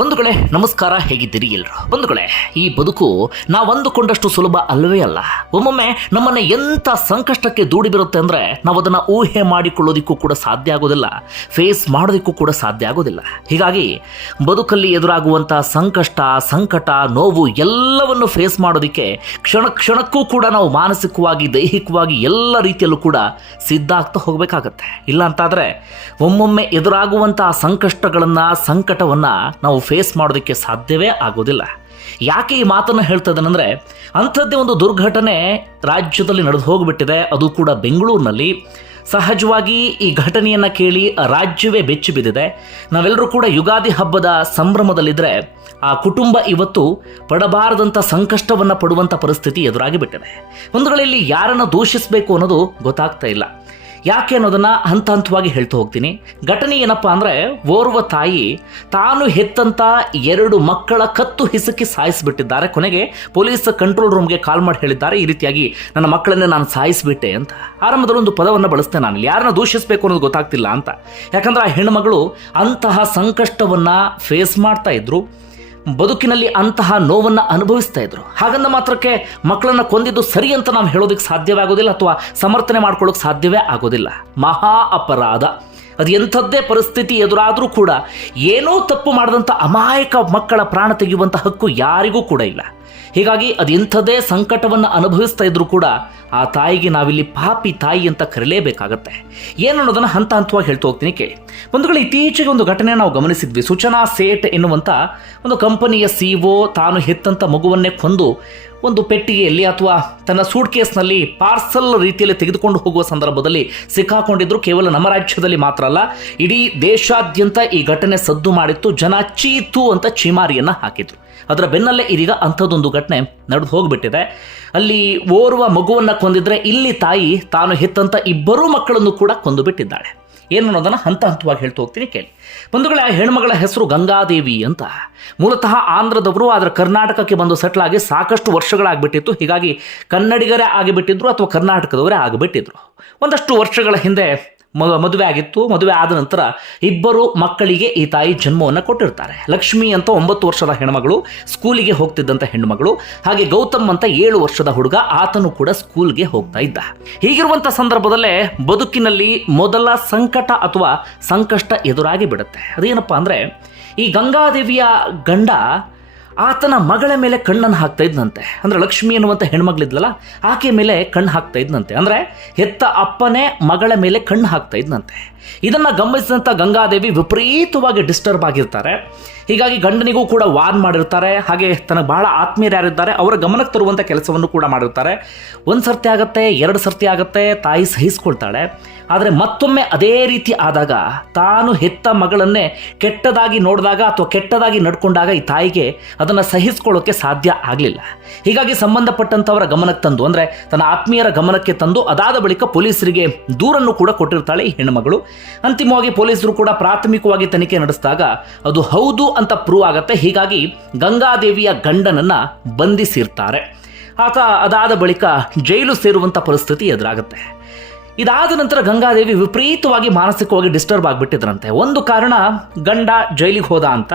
ಬಂಧುಗಳೇ, ನಮಸ್ಕಾರ, ಹೇಗಿದ್ದೀರಿ ಎಲ್ರು? ಬಂಧುಗಳೇ, ಈ ಬದುಕು ನಾವು ಅಂದುಕೊಂಡಷ್ಟು ಸುಲಭ ಅಲ್ಲವೇ ಅಲ್ಲ. ಒಮ್ಮೊಮ್ಮೆ ನಮ್ಮನ್ನ ಎಂಥ ಸಂಕಷ್ಟಕ್ಕೆ ದೂಡಿಬಿರುತ್ತೆ ಅಂದ್ರೆ ನಾವು ಅದನ್ನ ಊಹೆ ಮಾಡಿಕೊಳ್ಳೋದಿಕ್ಕೂ ಕೂಡ ಸಾಧ್ಯ ಆಗೋದಿಲ್ಲ, ಫೇಸ್ ಮಾಡೋದಿಕ್ಕೂ ಕೂಡ ಸಾಧ್ಯ ಆಗೋದಿಲ್ಲ. ಹೀಗಾಗಿ ಬದುಕಲ್ಲಿ ಎದುರಾಗುವಂತಹ ಸಂಕಷ್ಟ, ಸಂಕಟ, ನೋವು ಎಲ್ಲವನ್ನು ಫೇಸ್ ಮಾಡೋದಿಕ್ಕೆ ಕ್ಷಣ ಕ್ಷಣಕ್ಕೂ ಕೂಡ ನಾವು ಮಾನಸಿಕವಾಗಿ, ದೈಹಿಕವಾಗಿ ಎಲ್ಲ ರೀತಿಯಲ್ಲೂ ಕೂಡ ಸಿದ್ಧ ಆಗ್ತಾ ಹೋಗಬೇಕಾಗತ್ತೆ. ಇಲ್ಲ ಅಂತಾದರೆ ಒಮ್ಮೊಮ್ಮೆ ಎದುರಾಗುವಂತಹ ಸಂಕಷ್ಟಗಳನ್ನು, ಸಂಕಟವನ್ನು ನಾವು ಫೇಸ್ ಮಾಡೋದಕ್ಕೆ ಸಾಧ್ಯವೇ ಆಗೋದಿಲ್ಲ. ಯಾಕೆ ಈ ಮಾತನ್ನು ಹೇಳ್ತಾ ಇದ್ದಾನಂದರೆ ಅಂಥದ್ದೇ ಒಂದು ದುರ್ಘಟನೆ ರಾಜ್ಯದಲ್ಲಿ ನಡೆದು ಹೋಗಿಬಿಟ್ಟಿದೆ. ಅದು ಕೂಡ ಬೆಂಗಳೂರಿನಲ್ಲಿ. ಸಹಜವಾಗಿ ಈ ಘಟನೆಯನ್ನು ಕೇಳಿ ರಾಜ್ಯವೇ ಬೆಚ್ಚಿ ಬಿದ್ದಿದೆ. ನಾವೆಲ್ಲರೂ ಕೂಡ ಯುಗಾದಿ ಹಬ್ಬದ ಸಂಭ್ರಮದಲ್ಲಿದ್ದರೆ ಆ ಕುಟುಂಬ ಇವತ್ತು ಪಡಬಾರದಂಥ ಸಂಕಷ್ಟವನ್ನು ಪಡುವಂಥ ಪರಿಸ್ಥಿತಿ ಎದುರಾಗಿಬಿಟ್ಟಿದೆ. ಒಂದು ವೇಳೆಯಲ್ಲಿ ಯಾರನ್ನು ದೂಷಿಸಬೇಕು ಅನ್ನೋದು ಗೊತ್ತಾಗ್ತಾ ಇಲ್ಲ. ಯಾಕೆ ಅನ್ನೋದನ್ನ ಹಂತ ಹಂತವಾಗಿ ಹೇಳ್ತಾ ಹೋಗ್ತೀನಿ. ಘಟನೆ ಏನಪ್ಪಾ ಅಂದ್ರೆ, ಓರ್ವ ತಾಯಿ ತಾನು ಹೆತ್ತಂತ ಎರಡು ಮಕ್ಕಳ ಕತ್ತು ಹಿಸುಕಿ ಸಾಯಿಸಿಬಿಟ್ಟಿದ್ದಾರೆ. ಕೊನೆಗೆ ಪೊಲೀಸ್ ಕಂಟ್ರೋಲ್ ರೂಮ್ಗೆ ಕಾಲ್ ಮಾಡಿ ಹೇಳಿದ್ದಾರೆ, ಈ ರೀತಿಯಾಗಿ ನನ್ನ ಮಕ್ಕಳನ್ನೇ ನಾನು ಸಾಯಿಸಿಬಿಟ್ಟೆ ಅಂತ. ಆರಂಭದಲ್ಲಿ ಒಂದು ಪದವನ್ನು ಬಳಸ್ತೇನೆ ನಾನು ಯಾರನ್ನ ದೂಷಿಸಬೇಕು ಅನ್ನೋದು ಗೊತ್ತಾಗ್ತಿಲ್ಲ ಅಂತ. ಯಾಕಂದ್ರೆ ಆ ಹೆಣ್ಮಗಳು ಅಂತಹ ಸಂಕಷ್ಟವನ್ನ ಫೇಸ್ ಮಾಡ್ತಾ ಇದ್ರು. ಬದುಕಿನಲ್ಲಿ ಅಂತಹ ನೋವನ್ನು ಅನುಭವಿಸ್ತಾ ಇದ್ರು. ಹಾಗಂದ ಮಾತ್ರಕ್ಕೆ ಮಕ್ಕಳನ್ನ ಕೊಂದಿದ್ದು ಸರಿ ಅಂತ ನಾವು ಹೇಳೋದಕ್ಕೆ ಸಾಧ್ಯವೇ ಆಗೋದಿಲ್ಲ ಅಥವಾ ಸಮರ್ಥನೆ ಮಾಡ್ಕೊಳ್ಳೋಕೆ ಸಾಧ್ಯವೇ ಆಗೋದಿಲ್ಲ. ಮಹಾ ಅಪರಾಧ. ಅದು ಎಂಥದ್ದೇ ಪರಿಸ್ಥಿತಿ ಎದುರಾದರೂ ಕೂಡ ಏನೋ ತಪ್ಪು ಮಾಡಿದಂಥ ಅಮಾಯಕ ಮಕ್ಕಳ ಪ್ರಾಣ ತೆಗೆಯುವಂಥ ಹಕ್ಕು ಯಾರಿಗೂ ಕೂಡ ಇಲ್ಲ. ಹೀಗಾಗಿ ಅದು ಇಂಥದ್ದೇ ಸಂಕಟವನ್ನು ಅನುಭವಿಸ್ತಾ ಇದ್ರೂ ಕೂಡ ಆ ತಾಯಿಗೆ ನಾವಿಲ್ಲಿ ಪಾಪಿ ತಾಯಿ ಅಂತ ಕರೆಯಲೇಬೇಕಾಗತ್ತೆ ಏನು ಅನ್ನೋದನ್ನು ಹಂತ ಹಂತವಾಗಿ ಹೇಳ್ತಾ ಹೋಗ್ತೀನಿ ಕೇಳಿ. ಬಂಧುಗಳು, ಇತ್ತೀಚೆಗೆ ಒಂದು ಘಟನೆ ನಾವು ಗಮನಿಸಿದ್ವಿ. ಸೂಚನಾ ಸೇಟ್ ಎನ್ನುವಂಥ ಒಂದು ಕಂಪನಿಯ ಸಿಇಒ ತಾನು ಹೆತ್ತಂಥ ಮಗುವನ್ನೇ ಕೊಂದು ಒಂದು ಪೆಟ್ಟಿಗೆಯಲ್ಲಿ ಅಥವಾ ತನ್ನ ಸೂಟ್ ಕೇಸ್ನಲ್ಲಿ ಪಾರ್ಸಲ್ ರೀತಿಯಲ್ಲಿ ತೆಗೆದುಕೊಂಡು ಹೋಗುವ ಸಂದರ್ಭದಲ್ಲಿ ಸಿಕ್ಕಾಕೊಂಡಿದ್ರು ಕೇವಲ ನಮ್ಮ ರಾಜ್ಯದಲ್ಲಿ ಮಾತ್ರ ಅಲ್ಲ, ಇಡೀ ದೇಶಾದ್ಯಂತ ಈ ಘಟನೆ ಸದ್ದು ಮಾಡಿತ್ತು, ಜನ ಚೀತು ಅಂತ ಚೀಮಾರಿಯನ್ನು ಹಾಕಿದ್ರು. ಅದರ ಬೆನ್ನಲ್ಲೇ ಇದೀಗ ಅಂಥದ್ದೊಂದು ಘಟನೆ ನಡೆದು ಹೋಗ್ಬಿಟ್ಟಿದೆ. ಅಲ್ಲಿ ಓರ್ವ ಮಗುವನ್ನು ಕೊಂದಿದ್ರೆ ಇಲ್ಲಿ ತಾಯಿ ತಾನು ಹೆತ್ತಂತ ಇಬ್ಬರೂ ಮಕ್ಕಳನ್ನು ಕೂಡ ಕೊಂದು ಬಿಟ್ಟಿದ್ದಾಳೆ ಏನು ಅನ್ನೋದನ್ನು ಹಂತ ಹಂತವಾಗಿ ಹೇಳ್ತಾ ಹೋಗ್ತೀನಿ, ಕೇಳಿ. ಬಂಧುಗಳ, ಹೆಣ್ಮಗಳ ಹೆಸರು ಗಂಗಾದೇವಿ ಅಂತ. ಮೂಲತಃ ಆಂಧ್ರದವರು, ಆದರೆ ಕರ್ನಾಟಕಕ್ಕೆ ಬಂದು ಸೆಟ್ಲ್ ಆಗಿ ಸಾಕಷ್ಟು ವರ್ಷಗಳಾಗಿಬಿಟ್ಟಿತ್ತು. ಹೀಗಾಗಿ ಕನ್ನಡಿಗರೇ ಆಗಿಬಿಟ್ಟಿದ್ರು ಅಥವಾ ಕರ್ನಾಟಕದವರೇ ಆಗಿಬಿಟ್ಟಿದ್ರು. ಒಂದಷ್ಟು ವರ್ಷಗಳ ಹಿಂದೆ ಮ ಮದುವೆ ಆಗಿತ್ತು. ಮದುವೆ ಆದ ನಂತರ ಇಬ್ಬರು ಮಕ್ಕಳಿಗೆ ಈ ತಾಯಿ ಜನ್ಮವನ್ನು ಕೊಟ್ಟಿರ್ತಾರೆ. ಲಕ್ಷ್ಮಿ ಅಂತ ಒಂಬತ್ತು ವರ್ಷದ ಹೆಣ್ಮಗಳು, ಸ್ಕೂಲಿಗೆ ಹೋಗ್ತಿದ್ದಂಥ ಹೆಣ್ಮಗಳು, ಹಾಗೆ ಗೌತಮ್ ಅಂತ ಏಳು ವರ್ಷದ ಹುಡುಗ ಆತನು ಕೂಡ ಸ್ಕೂಲ್ಗೆ ಹೋಗ್ತಾ ಇದ್ದ. ಹೀಗಿರುವಂಥ ಸಂದರ್ಭದಲ್ಲೇ ಬದುಕಿನಲ್ಲಿ ಮೊದಲ ಸಂಕಟ ಅಥವಾ ಸಂಕಷ್ಟ ಎದುರಾಗಿ ಬಿಡುತ್ತೆ. ಅದೇನಪ್ಪ ಅಂದರೆ ಈ ಗಂಗಾದೇವಿಯ ಗಂಡ ಆತನ ಮಗಳ ಮೇಲೆ ಕಣ್ಣನ್ನು ಹಾಕ್ತಾ ಇದ್ನಂತೆ. ಅಂದರೆ ಲಕ್ಷ್ಮಿ ಅನ್ನುವಂಥ ಹೆಣ್ಮಗಳಿದ್ಲಲ್ಲ ಆಕೆ ಮೇಲೆ ಕಣ್ಣು ಹಾಕ್ತಾ ಇದ್ನಂತೆ. ಅಂದರೆ ಹೆತ್ತ ಅಪ್ಪನೇ ಮಗಳ ಮೇಲೆ ಕಣ್ಣು ಹಾಕ್ತಾ ಇದ್ನಂತೆ. ಇದನ್ನು ಗಮನಿಸಿದಂಥ ಗಂಗಾದೇವಿ ವಿಪರೀತವಾಗಿ ಡಿಸ್ಟರ್ಬ್ ಆಗಿರ್ತಾರೆ. ಹೀಗಾಗಿ ಗಂಡನಿಗೂ ಕೂಡ ವಾರ್ನ್ ಮಾಡಿರ್ತಾರೆ. ಹಾಗೆ ತನಗೆ ಬಹಳ ಆತ್ಮೀಯರು ಯಾರಿದ್ದಾರೆ, ಅವರ ಗಮನಕ್ಕೆ ತರುವಂಥ ಕೆಲಸವನ್ನು ಕೂಡ ಮಾಡಿರ್ತಾರೆ. ಒಂದು ಸರ್ತಿ ಆಗುತ್ತೆ, ಎರಡು ಸರ್ತಿ ಆಗುತ್ತೆ, ತಾಯಿ ಸಹಿಸ್ಕೊಳ್ತಾಳೆ. ಆದರೆ ಮತ್ತೊಮ್ಮೆ ಅದೇ ರೀತಿ ಆದಾಗ ತಾನು ಹೆತ್ತ ಮಗಳನ್ನೇ ಕೆಟ್ಟದಾಗಿ ನೋಡಿದಾಗ ಅಥವಾ ಕೆಟ್ಟದಾಗಿ ನಡ್ಕೊಂಡಾಗ ಈ ತಾಯಿಗೆ ಅದನ್ನು ಸಹಿಸ್ಕೊಳ್ಳೋಕೆ ಸಾಧ್ಯ ಆಗಲಿಲ್ಲ. ಹೀಗಾಗಿ ಸಂಬಂಧಪಟ್ಟಂಥವರ ಗಮನಕ್ಕೆ ತಂದು, ಅಂದರೆ ತನ್ನ ಆತ್ಮೀಯರ ಗಮನಕ್ಕೆ ತಂದು, ಅದಾದ ಬಳಿಕ ಪೊಲೀಸರಿಗೆ ದೂರನ್ನು ಕೂಡ ಕೊಟ್ಟಿರ್ತಾಳೆ ಈ ಹೆಣ್ಣುಮಗಳು ಅಂತಿಮವಾಗಿ ಪೊಲೀಸರು ಕೂಡ ಪ್ರಾಥಮಿಕವಾಗಿ ತನಿಖೆ ನಡೆಸಿದಾಗ ಅದು ಹೌದು ಅಂತ ಪ್ರೂವ್ ಆಗುತ್ತೆ. ಹೀಗಾಗಿ ಗಂಗಾದೇವಿಯ ಗಂಡನನ್ನು ಬಂಧಿಸಿರ್ತಾರೆ. ಆತ ಅದಾದ ಬಳಿಕ ಜೈಲು ಸೇರುವಂಥ ಪರಿಸ್ಥಿತಿ ಎದುರಾಗುತ್ತೆ. ಇದಾದ ನಂತರ ಗಂಗಾದೇವಿ ವಿಪರೀತವಾಗಿ ಮಾನಸಿಕವಾಗಿ ಡಿಸ್ಟರ್ಬ್ ಆಗಿಬಿಟ್ಟಿದ್ರಂತೆ. ಒಂದು ಕಾರಣ ಗಂಡ ಜೈಲಿಗೆ ಹೋದ ಅಂತ,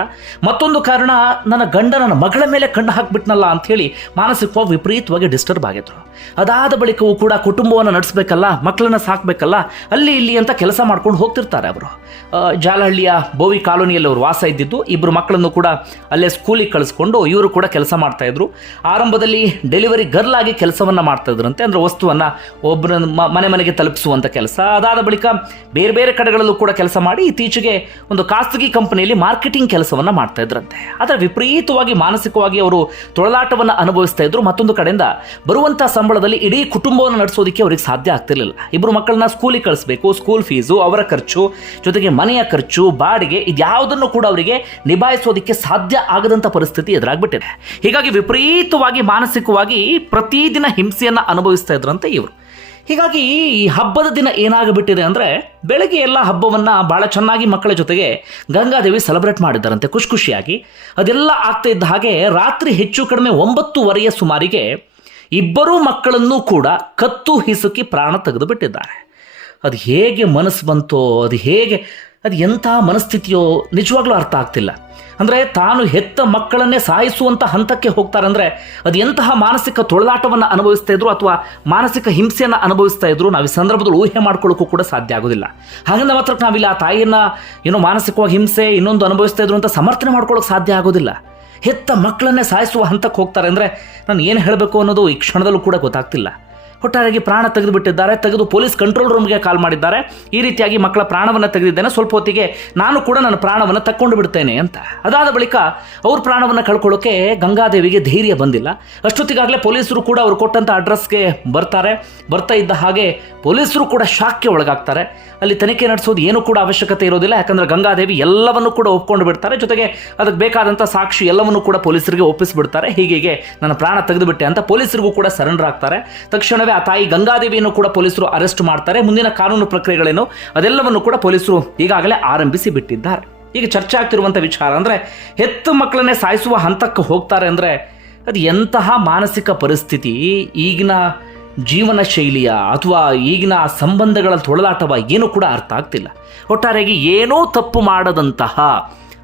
ಮತ್ತೊಂದು ಕಾರಣ ನನ್ನ ಗಂಡ ನನ್ನ ಮಗಳ ಮೇಲೆ ಕಣ್ಣು ಹಾಕ್ಬಿಟ್ನಲ್ಲ ಅಂಥೇಳಿ ಮಾನಸಿಕವಾಗಿ ವಿಪರೀತವಾಗಿ ಡಿಸ್ಟರ್ಬ್ ಆಗಿದ್ರು. ಅದಾದ ಬಳಿಕವೂ ಕೂಡ ಕುಟುಂಬವನ್ನು ನಡೆಸಬೇಕಲ್ಲ, ಮಕ್ಕಳನ್ನ ಸಾಕಬೇಕಲ್ಲ, ಅಲ್ಲಿ ಇಲ್ಲಿ ಅಂತ ಕೆಲಸ ಮಾಡ್ಕೊಂಡು ಹೋಗ್ತಿರ್ತಾರೆ ಅವರು. ಜಾಲಹಳ್ಳಿಯ ಬೋವಿ ಕಾಲೋನಿಯಲ್ಲಿ ಅವರು ವಾಸ ಇದ್ದಿದ್ದು ಇಬ್ಬರು ಮಕ್ಕಳನ್ನು ಕೂಡ ಅಲ್ಲೇ ಸ್ಕೂಲಿಗೆ ಕಳಿಸ್ಕೊಂಡು ಇವರು ಕೂಡ ಕೆಲಸ ಮಾಡ್ತಾ ಇದ್ರು. ಆರಂಭದಲ್ಲಿ ಡೆಲಿವರಿ ಗರ್ಲ್ ಆಗಿ ಕೆಲಸವನ್ನು ಮಾಡ್ತಾ ಇದ್ರಂತೆ, ಅಂದ್ರೆ ವಸ್ತುವನ್ನ ಒಬ್ಬರ ಮನೆ ಮನೆಗೆ ತಲುಪಿಸುವಂಥ ಕೆಲಸ. ಅದಾದ ಬಳಿಕ ಬೇರೆ ಬೇರೆ ಕಡೆಗಳಲ್ಲೂ ಕೂಡ ಕೆಲಸ ಮಾಡಿ ಇತ್ತೀಚೆಗೆ ಒಂದು ಖಾಸಗಿ ಕಂಪನಿಯಲ್ಲಿ ಮಾರ್ಕೆಟಿಂಗ್ ಕೆಲಸವನ್ನು ಮಾಡ್ತಾ ಇದ್ರಂತೆ. ಆದರೆ ವಿಪರೀತವಾಗಿ ಮಾನಸಿಕವಾಗಿ ಅವರು ತೊಳಲಾಟವನ್ನು ಅನುಭವಿಸ್ತಾ ಇದ್ರು. ಮತ್ತೊಂದು ಕಡೆಯಿಂದ ಬರುವಂಥ ಸಂಬಳದಲ್ಲಿ ಇಡೀ ಕುಟುಂಬವನ್ನು ನಡೆಸೋದಕ್ಕೆ ಅವರಿಗೆ ಸಾಧ್ಯ ಆಗ್ತಿರಲಿಲ್ಲ. ಇಬ್ಬರು ಮಕ್ಕಳನ್ನ ಸ್ಕೂಲಿಗೆ ಕಳಿಸ್ಬೇಕು ಸ್ಕೂಲ್ ಫೀಸು ಅವರ ಖರ್ಚು ಜೊತೆಗೆ ಮನೆಯ ಖರ್ಚು, ಬಾಡಿಗೆ ಇದ್ಯಾವುದನ್ನು ಕೂಡ ಅವರಿಗೆ ನಿಭಾಯಿಸೋದಕ್ಕೆ ಸಾಧ್ಯ ಆಗದಂಥ ಪರಿಸ್ಥಿತಿ ಎದುರಾಗ್ಬಿಟ್ಟಿದೆ. ಹೀಗಾಗಿ ವಿಪರೀತವಾಗಿ ಮಾನಸಿಕವಾಗಿ ಪ್ರತಿದಿನ ಹಿಂಸೆಯನ್ನು ಅನುಭವಿಸ್ತಾ ಇದ್ರಂತೆ ಇವರು. ಹೀಗಾಗಿ ಈ ಹಬ್ಬದ ದಿನ ಏನಾಗಿಬಿಟ್ಟಿದೆ ಅಂದರೆ ಬೆಳಗ್ಗೆ ಎಲ್ಲ ಹಬ್ಬವನ್ನು ಭಾಳ ಚೆನ್ನಾಗಿ ಮಕ್ಕಳ ಜೊತೆಗೆ ಗಂಗಾದೇವಿ ಸೆಲೆಬ್ರೇಟ್ ಮಾಡಿದ್ದಾರಂತೆ ಖುಷಿ ಖುಷಿಯಾಗಿ. ಅದೆಲ್ಲ ಆಗ್ತಾ ಇದ್ದ ಹಾಗೆ ರಾತ್ರಿ ಹೆಚ್ಚು ಕಡಿಮೆ ಒಂಬತ್ತುವರೆಯ ಸುಮಾರಿಗೆ ಇಬ್ಬರೂ ಮಕ್ಕಳನ್ನೂ ಕೂಡ ಕತ್ತು ಹಿಸುಕಿ ಪ್ರಾಣ ತೆಗೆದು ಬಿಟ್ಟಿದ್ದಾರೆ ಅದು ಹೇಗೆ ಮನಸ್ಸು ಬಂತೋ, ಅದು ಹೇಗೆ, ಅದು ಎಂಥ ಮನಸ್ಥಿತಿಯೋ ನಿಜವಾಗ್ಲೂ ಅರ್ಥ ಆಗ್ತಿಲ್ಲ. ಅಂದರೆ ತಾನು ಹೆತ್ತ ಮಕ್ಕಳನ್ನೇ ಸಾಯಿಸುವಂಥ ಹಂತಕ್ಕೆ ಹೋಗ್ತಾರೆ ಅಂದರೆ ಅದು ಎಂತಹ ಮಾನಸಿಕ ತೊಳಲಾಟವನ್ನು ಅನುಭವಿಸ್ತಾ ಇದ್ರು ಅಥವಾ ಮಾನಸಿಕ ಹಿಂಸೆಯನ್ನು ಅನುಭವಿಸ್ತಾ ಇದ್ರು ನಾವು ಈ ಸಂದರ್ಭದಲ್ಲಿ ಊಹೆ ಮಾಡ್ಕೊಳ್ಳೋಕ್ಕೂ ಕೂಡ ಸಾಧ್ಯ ಆಗೋದಿಲ್ಲ. ಹಾಗಂದ ಮಾತ್ರ ನಾವಿಲ್ಲ ಆ ತಾಯಿಯನ್ನು ಏನೋ ಮಾನಸಿಕವಾಗಿ ಹಿಂಸೆ ಇನ್ನೊಂದು ಅನುಭವಿಸ್ತಾ ಇದ್ರು ಅಂತ ಸಮರ್ಥನೆ ಮಾಡ್ಕೊಳ್ಳೋಕೆ ಸಾಧ್ಯ ಆಗೋದಿಲ್ಲ. ಹೆತ್ತ ಮಕ್ಕಳನ್ನೇ ಸಾಯಿಸುವ ಹಂತಕ್ಕೆ ಹೋಗ್ತಾರೆ ಅಂದರೆ ನಾನು ಏನು ಹೇಳಬೇಕು ಅನ್ನೋದು ಈ ಕ್ಷಣದಲ್ಲೂ ಕೂಡ ಗೊತ್ತಾಗ್ತಿಲ್ಲ. ಒಟ್ಟಾರೆಯಾಗಿ ಪ್ರಾಣ ತೆಗೆದುಬಿಟ್ಟಿದ್ದಾರೆ. ತೆಗೆದು ಪೊಲೀಸ್ ಕಂಟ್ರೋಲ್ ರೂಮ್ಗೆ ಕಾಲ್ ಮಾಡಿದ್ದಾರೆ. ಈ ರೀತಿಯಾಗಿ ಮಕ್ಕಳ ಪ್ರಾಣವನ್ನು ತೆಗೆದಿದ್ದೇನೆ. ಸ್ವಲ್ಪ ಹೊತ್ತಿಗೆ ನಾನು ಕೂಡ ನನ್ನ ಪ್ರಾಣವನ್ನು ತಕ್ಕೊಂಡು ಬಿಡ್ತೇನೆ ಅಂತ. ಅದಾದ ಬಳಿಕ ಅವ್ರ ಪ್ರಾಣವನ್ನು ಕಳ್ಕೊಳ್ಳೋಕೆ ಗಂಗಾದೇವಿಗೆ ಧೈರ್ಯ ಬಂದಿಲ್ಲ. ಅಷ್ಟೊತ್ತಿಗಾಗಲೇ ಪೊಲೀಸರು ಕೂಡ ಅವರು ಕೊಟ್ಟಂಥ ಅಡ್ರೆಸ್ಗೆ ಬರ್ತಾರೆ. ಬರ್ತಾ ಇದ್ದ ಹಾಗೆ ಪೊಲೀಸರು ಕೂಡ ಶಾಕ್ಗೆ ಒಳಗಾಗ್ತಾರೆ. ಅಲ್ಲಿ ತನಿಖೆ ನಡೆಸೋದು ಏನೂ ಕೂಡ ಅವಶ್ಯಕತೆ ಇರೋದಿಲ್ಲ. ಯಾಕಂದ್ರೆ ಗಂಗಾದೇವಿ ಎಲ್ಲವನ್ನೂ ಕೂಡ ಒಪ್ಕೊಂಡು ಬಿಡ್ತಾರೆ. ಜೊತೆಗೆ ಅದಕ್ಕೆ ಬೇಕಾದಂಥ ಸಾಕ್ಷಿ ಎಲ್ಲವನ್ನೂ ಕೂಡ ಪೊಲೀಸರಿಗೆ ಒಪ್ಪಿಸಿಬಿಡ್ತಾರೆ. ಹೀಗೆ ನನ್ನ ಪ್ರಾಣ ತೆಗೆದುಬಿಟ್ಟೆ ಅಂತ ಪೊಲೀಸರಿಗೂ ಕೂಡ ಸರೆಂಡರ್ ಆಗ್ತಾರೆ. ತಕ್ಷಣವೇ ಆ ತಾಯಿ ಗಂಗಾದೇವಿಯನ್ನು ಕೂಡ ಪೊಲೀಸರು ಅರೆಸ್ಟ್ ಮಾಡ್ತಾರೆ. ಮುಂದಿನ ಕಾನೂನು ಪ್ರಕ್ರಿಯೆಗಳೇನು? ಅದೆಲ್ಲವನ್ನು ಕೂಡ ಪೊಲೀಸರು ಈಗಾಗಲೇ ಆರಂಭಿಸಿ ಬಿಟ್ಟಿದ್ದಾರೆ. ಈಗ ಚರ್ಚೆ ಆಗ್ತಿರುವಂಥ ವಿಚಾರ ಅಂದರೆ ಹೆತ್ತು ಮಕ್ಕಳನ್ನೇ ಸಾಯಿಸುವ ಹಂತಕ್ಕೆ ಹೋಗ್ತಾರೆ ಅಂದರೆ ಅದು ಎಂತಹ ಮಾನಸಿಕ ಪರಿಸ್ಥಿತಿ? ಈಗಿನ ಜೀವನ ಶೈಲಿಯ ಅಥವಾ ಈಗಿನ ಸಂಬಂಧಗಳ ತೊಳಲಾಟವ ಏನೂ ಕೂಡ ಅರ್ಥ ಆಗ್ತಿಲ್ಲ. ಒಟ್ಟಾರೆಯಾಗಿ ಏನೋ ತಪ್ಪು ಮಾಡದಂತಹ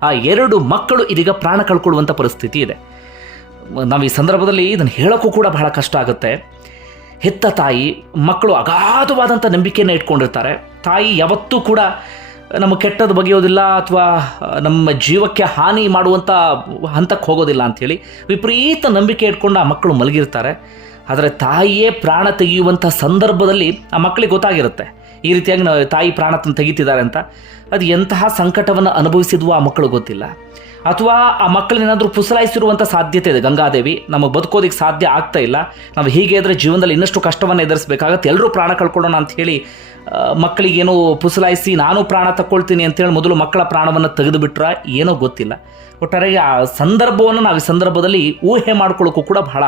ಆ ಎರಡು ಮಕ್ಕಳು ಇದೀಗ ಪ್ರಾಣ ಕಳ್ಕೊಳ್ಳುವಂಥ ಪರಿಸ್ಥಿತಿ ಇದೆ. ನಾವು ಈ ಸಂದರ್ಭದಲ್ಲಿ ಇದನ್ನು ಹೇಳೋಕ್ಕೂ ಕೂಡ ಬಹಳ ಕಷ್ಟ ಆಗುತ್ತೆ. ಹೆತ್ತ ತಾಯಿ ಮಕ್ಕಳು ಅಗಾಧವಾದಂಥ ನಂಬಿಕೆಯನ್ನು ಇಟ್ಕೊಂಡಿರ್ತಾರೆ. ತಾಯಿ ಯಾವತ್ತೂ ಕೂಡ ನಮ್ಮ ಕೆಟ್ಟದ್ದು ಬಗೆಯೋದಿಲ್ಲ ಅಥವಾ ನಮ್ಮ ಜೀವಕ್ಕೆ ಹಾನಿ ಮಾಡುವಂಥ ಹಂತಕ್ಕೆ ಹೋಗೋದಿಲ್ಲ ಅಂಥೇಳಿ ವಿಪರೀತ ನಂಬಿಕೆ ಇಟ್ಕೊಂಡು ಆ ಮಕ್ಕಳು ಮಲಗಿರ್ತಾರೆ. ಆದರೆ ತಾಯಿಯೇ ಪ್ರಾಣ ತೆಗೆಯುವಂಥ ಸಂದರ್ಭದಲ್ಲಿ ಆ ಮಕ್ಕಳಿಗೆ ಗೊತ್ತಾಗಿರುತ್ತೆ. ಈ ರೀತಿಯಾಗಿ ನಾವು ತಾಯಿ ಪ್ರಾಣ ತಂದು ತೆಗಿತಿದ್ದಾರೆ ಅಂತ. ಅದು ಎಂತಹ ಸಂಕಟವನ್ನು ಅನುಭವಿಸಿದ್ವು ಆ ಮಕ್ಕಳು ಗೊತ್ತಿಲ್ಲ. ಅಥವಾ ಆ ಮಕ್ಕಳನ್ನೇನಾದರೂ ಪುಸಲಾಯಿಸಿರುವಂಥ ಸಾಧ್ಯತೆ ಇದೆ ಗಂಗಾದೇವಿ. ನಮಗೆ ಬದುಕೋದಕ್ಕೆ ಸಾಧ್ಯ ಆಗ್ತಾ ಇಲ್ಲ. ನಾವು ಹೀಗೆ ಇದ್ರೆ ಜೀವನದಲ್ಲಿ ಇನ್ನಷ್ಟು ಕಷ್ಟವನ್ನು ಎದುರಿಸಬೇಕಾಗತ್ತೆ. ಎಲ್ಲರೂ ಪ್ರಾಣ ಕಳ್ಕೊಳ್ಳೋಣ ಅಂತ ಹೇಳಿ ಮಕ್ಕಳಿಗೇನೋ ಪುಸಲಾಯಿಸಿ ನಾನು ಪ್ರಾಣ ತಗೊಳ್ತೀನಿ ಅಂತೇಳಿ ಮೊದಲು ಮಕ್ಕಳ ಪ್ರಾಣವನ್ನು ತೆಗೆದು ಬಿಟ್ರ ಏನೋ ಗೊತ್ತಿಲ್ಲ. ಒಟ್ಟಾರೆಯಾಗಿ ಆ ಸಂದರ್ಭವನ್ನು ನಾವು ಈ ಸಂದರ್ಭದಲ್ಲಿ ಊಹೆ ಮಾಡ್ಕೊಳ್ಳೋಕ್ಕೂ ಕೂಡ ಬಹಳ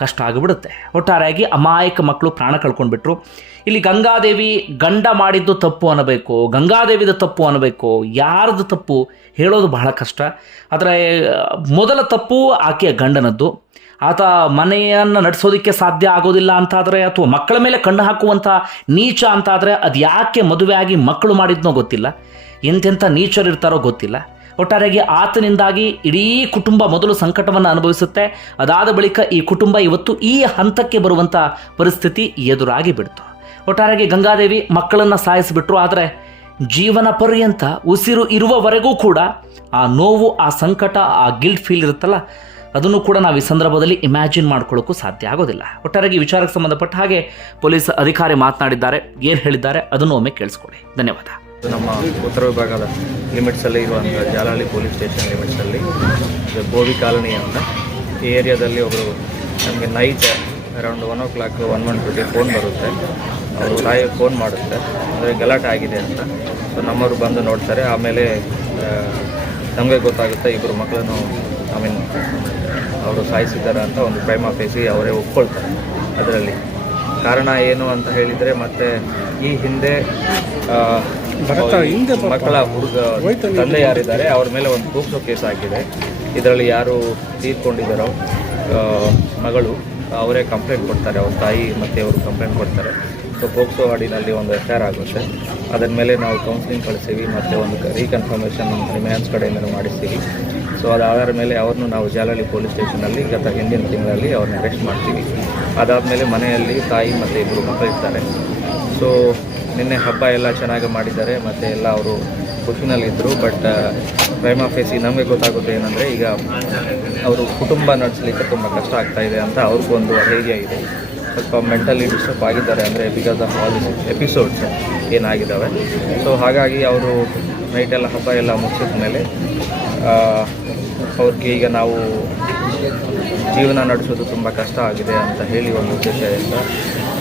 ಕಷ್ಟ ಆಗಿಬಿಡುತ್ತೆ. ಒಟ್ಟಾರೆಯಾಗಿ ಅಮಾಯಕ ಮಕ್ಕಳು ಪ್ರಾಣ ಕಳ್ಕೊಂಡ್ಬಿಟ್ರು. ಇಲ್ಲಿ ಗಂಗಾದೇವಿ ಗಂಡ ಮಾಡಿದ್ದು ತಪ್ಪು ಅನ್ನಬೇಕು ಗಂಗಾದೇವಿದ ತಪ್ಪು ಅನ್ನಬೇಕು ಯಾರದು ತಪ್ಪು ಹೇಳೋದು ಬಹಳ ಕಷ್ಟ. ಆದರೆ ಮೊದಲ ತಪ್ಪು ಆಕೆಯ ಗಂಡನದ್ದು. ಆತ ಮನೆಯನ್ನು ನಡೆಸೋದಕ್ಕೆ ಸಾಧ್ಯ ಆಗೋದಿಲ್ಲ ಅಂತಾದರೆ ಅಥವಾ ಮಕ್ಕಳ ಮೇಲೆ ಕಣ್ಣು ಹಾಕುವಂಥ ನೀಚ ಅಂತಾದರೆ ಅದು ಯಾಕೆ ಆಗಿ ಮಕ್ಕಳು ಮಾಡಿದ್ನೋ ಗೊತ್ತಿಲ್ಲ. ಎಂತೆಂಥ ನೀಚರಿರ್ತಾರೋ ಗೊತ್ತಿಲ್ಲ. ಒಟ್ಟಾರೆಯಾಗಿ ಆತನಿಂದಾಗಿ ಇಡೀ ಕುಟುಂಬ ಮೊದಲು ಸಂಕಟವನ್ನು ಅನುಭವಿಸುತ್ತೆ. ಅದಾದ ಬಳಿಕ ಈ ಕುಟುಂಬ ಇವತ್ತು ಈ ಹಂತಕ್ಕೆ ಬರುವಂಥ ಪರಿಸ್ಥಿತಿ ಎದುರಾಗಿ ಬಿಡ್ತು. ಒಟ್ಟಾರೆಯಾಗಿ ಗಂಗಾದೇವಿ ಮಕ್ಕಳನ್ನು ಸಾಯಿಸಿಬಿಟ್ರು. ಆದರೆ ಜೀವನ ಪರ್ಯಂತ ಉಸಿರು ಇರುವವರೆಗೂ ಕೂಡ ಆ ನೋವು, ಆ ಸಂಕಟ, ಆ ಗಿಲ್ಟ್ ಫೀಲ್ ಇರುತ್ತಲ್ಲ ಅದನ್ನು ಕೂಡ ನಾವು ಈ ಸಂದರ್ಭದಲ್ಲಿ ಇಮ್ಯಾಜಿನ್ ಮಾಡ್ಕೊಳ್ಳೋಕ್ಕೂ ಸಾಧ್ಯ ಆಗೋದಿಲ್ಲ. ಒಟ್ಟಾರೆಗೆ ವಿಚಾರಕ್ಕೆ ಸಂಬಂಧಪಟ್ಟ ಹಾಗೆ ಪೊಲೀಸ್ ಅಧಿಕಾರಿ ಮಾತನಾಡಿದ್ದಾರೆ, ಏನು ಹೇಳಿದ್ದಾರೆ ಅದನ್ನು ಒಮ್ಮೆ ಕೇಳಿಸ್ಕೊಳ್ಳಿ. ಧನ್ಯವಾದ. ನಮ್ಮ ಉತ್ತರ ವಿಭಾಗದ ಲಿಮಿಟ್ಸಲ್ಲಿ ಇರುವಂಥ ಜಾಲಹಳ್ಳಿ ಪೊಲೀಸ್ ಸ್ಟೇಷನ್ ಲಿಮಿಟ್ಸಲ್ಲಿ ಬೋವಿ ಕಾಲನಿ ಅಂತ. ಈ ಏರಿಯಾದಲ್ಲಿ ಒಬ್ಬರು ನಮಗೆ night around one o'clock one one twenty phone ಬರುತ್ತೆ. ಅವರು ತಾಯಿ ಫೋನ್ ಮಾಡುತ್ತೆ. ಅಂದರೆ ಗಲಾಟೆ ಆಗಿದೆ ಅಂತ. ಸೊ ನಮ್ಮವರು ಬಂದು ನೋಡ್ತಾರೆ. ಆಮೇಲೆ ನಮಗೆ ಗೊತ್ತಾಗುತ್ತೆ ಇಬ್ಬರು ಮಕ್ಕಳನ್ನು ಐ ಮೀನ್ ಅವರು ಸಾಯಿಸಿದ್ದಾರೆ ಅಂತ ಒಂದು ಪ್ರೈಮ ಫೇಸಿ ಅವರೇ ಒಪ್ಕೊಳ್ತಾರೆ ಅದರಲ್ಲಿ. ಕಾರಣ ಏನು ಅಂತ ಹೇಳಿದರೆ ಮತ್ತೆ ಈ ಹಿಂದೆ ಮಕ್ಕಳ ಹುಡುಗ ತಂದೆ ಯಾರಿದ್ದಾರೆ ಅವ್ರ ಮೇಲೆ ಒಂದು ಕೂಕ್ಸು ಕೇಸ್ ಹಾಕಿದೆ. ಇದರಲ್ಲಿ ಯಾರು ತೀರ್ಕೊಂಡಿದ್ದಾರೋ ಮಗಳು ಅವರೇ ಕಂಪ್ಲೇಂಟ್ ಕೊಡ್ತಾರೆ ಅವ್ರ ತಾಯಿ ಮತ್ತು ಅವರು ಕಂಪ್ಲೇಂಟ್ ಕೊಡ್ತಾರೆ. ಸೊ ಪೋಕ್ಸೋ ಹಾಡಿನಲ್ಲಿ ಒಂದು ಎಫ್ ಐ ಆರ್ ಆಗುತ್ತೆ. ಅದರ ಮೇಲೆ ನಾವು ಕೌನ್ಸಿಲಿಂಗ್ ಕಳಿಸ್ತೀವಿ ಮತ್ತು ಒಂದು ರೀಕನ್ಫರ್ಮೇಷನ್ ರಿಮ್ಯಾನ್ಸ್ ಕಡೆಯಿಂದ ಮಾಡಿಸ್ತೀವಿ. ಸೊ ಅದಾದ ಮೇಲೆ ಅವ್ರನ್ನು ನಾವು ಜಾಲಹಳ್ಳಿ ಪೊಲೀಸ್ ಸ್ಟೇಷನಲ್ಲಿ ಗತ ಹಿಂದಿನ ತಿಂಗಳಲ್ಲಿ ಅವ್ರನ್ನ ಅರೆಸ್ಟ್ ಮಾಡ್ತೀವಿ. ಅದಾದಮೇಲೆ ಮನೆಯಲ್ಲಿ ತಾಯಿ ಮತ್ತು ಇಬ್ಬರು ಮಕ್ಕಳು ಇರ್ತಾರೆ. ಸೊ ನಿನ್ನೆ ಹಬ್ಬ ಎಲ್ಲ ಚೆನ್ನಾಗಿ ಮಾಡಿದ್ದಾರೆ, ಮತ್ತು ಎಲ್ಲ ಅವರು ಖುಷಿನಲ್ಲಿದ್ದರು ಬಟ್ ಕ್ರೈಮ್ ಈ ನಮಗೆ ಗೊತ್ತಾಗುತ್ತೆ ಏನಂದರೆ ಈಗ ಅವರು ಕುಟುಂಬ ನಡೆಸಲಿಕ್ಕೆ ತುಂಬ ಕಷ್ಟ ಆಗ್ತಾ ಇದೆ ಅಂತ ಅವ್ರಿಗೂ ಒಂದು ಧೈರ್ಯ ಇದೆ. ಸ್ವಲ್ಪ ಮೆಂಟಲಿ ಡಿಸ್ಟರ್ಬ್ ಆಗಿದ್ದಾರೆ ಅಂದರೆ because of all this episodes ಏನಾಗಿದ್ದಾವೆ. So ಹಾಗಾಗಿ ಅವರು ನೈಟೆಲ್ಲ ಹಬ್ಬ ಎಲ್ಲ ಮುಗಿಸಿದ ಮೇಲೆ ಅವ್ರಿಗೆ ಈಗ ನಾವು ಜೀವನ ನಡೆಸೋದು ತುಂಬ ಕಷ್ಟ ಆಗಿದೆ ಅಂತ ಹೇಳಿ ಒಂದು ಉದ್ದೇಶದಿಂದ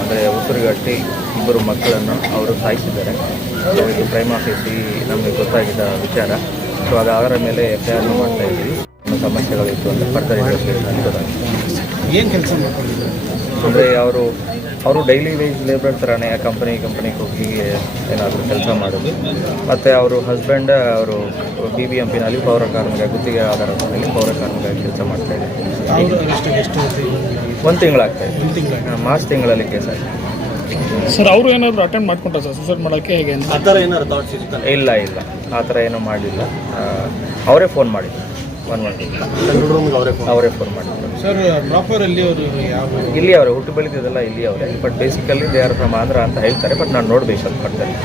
ಅಂದರೆ ಉಸಿರುಗಟ್ಟಿ ಇಬ್ಬರು ಮಕ್ಕಳನ್ನು ಅವರು ಸಾಯಿಸಿದ್ದಾರೆ. ಸೊ ಇದು ಕ್ರೈಮ್ ಆಫೀಸಿ ನಮಗೆ ಗೊತ್ತಾಗಿದ್ದ ವಿಚಾರ. ಸೊ ಅದಾದರ ಮೇಲೆ ಎಫ್ ಐ ಆರ್ನು ಮಾಡ್ತಾ ಇದ್ದೀವಿ. ಸಮಸ್ಯೆಗಳಿತ್ತು ಅಂತ ಪರ್ತಾರೆ ಏನು ಕೆಲಸ ಅಂದರೆ ಅವರು ಅವರು ಡೈಲಿ ವೇಜ್ ಲೇಬರ್ ಥರನೇ ಕಂಪನಿ ಕಂಪ್ನಿಗೆ ಹೋಗಿ ಏನಾದರೂ ಕೆಲಸ ಮಾಡೋದು. ಮತ್ತು ಅವರು ಹಸ್ಬೆಂಡ್ ಅವರು ಬಿ ಬಿ ಎಂ ಪಿನಲ್ಲಿ ಪೌರ ಕಾರ್ಮಿಕ ಗುತ್ತಿಗೆ ಆಧಾರದ ಮೇಲೆ ಪೌರ ಕಾರ್ಮಿಕ ಕೆಲಸ ಮಾಡ್ತಾ ಇದ್ದಾರೆ. ಅವ್ರು ಅರೆಸ್ಟ್ ಎಷ್ಟು ಒಂದು ತಿಂಗಳಾಗ್ತಾ ಇದೆ. ಒಂದು ತಿಂಗಳ ಮಾರ್ಚ್ ತಿಂಗಳಲ್ಲಿ ಕೇಸ್ ಆಗಿದೆ. ಸರ್ ಅವರು ಏನಾದರೂ ಅಟೆಂಡ್ ಮಾಡ್ಕೊಂಡ್ರ ಸರ್? ಸೂಸೈಡ್ ಮಾಡೋಕ್ಕೆ ಹೇಗೆ ಅಂತ? ಆ ಥರ ಏನಾದ್ರು ಥಾಟ್ಸ್ ಇಲ್ಲ ಇಲ್ಲ. ಆ ಥರ ಏನೂ ಮಾಡಿಲ್ಲ. ಅವರೇ ಫೋನ್ ಮಾಡಿದ್ರು. ಒನ್ ಒನ್ ಅವರೇ ಫೋನ್ ಮಾಡಿದ್ರು ಸರ್ ಪ್ರಾಪರ್ ಅಲ್ಲಿ ಅವರು ಯಾವ ಇಲ್ಲಿ ಅವರೇ ಹುಟ್ಟು ಬೆಳೆದಿದ್ದೆಲ್ಲ ಇಲ್ಲಿ ಅವರೇ. But basically they are from Andhra ಅಂತ ಹೇಳ್ತಾರೆ ಬಟ್ ನಾನು ನೋಡಬೇಕು ಅಂತ ಪಕ್ಕದಲ್ಲಿ.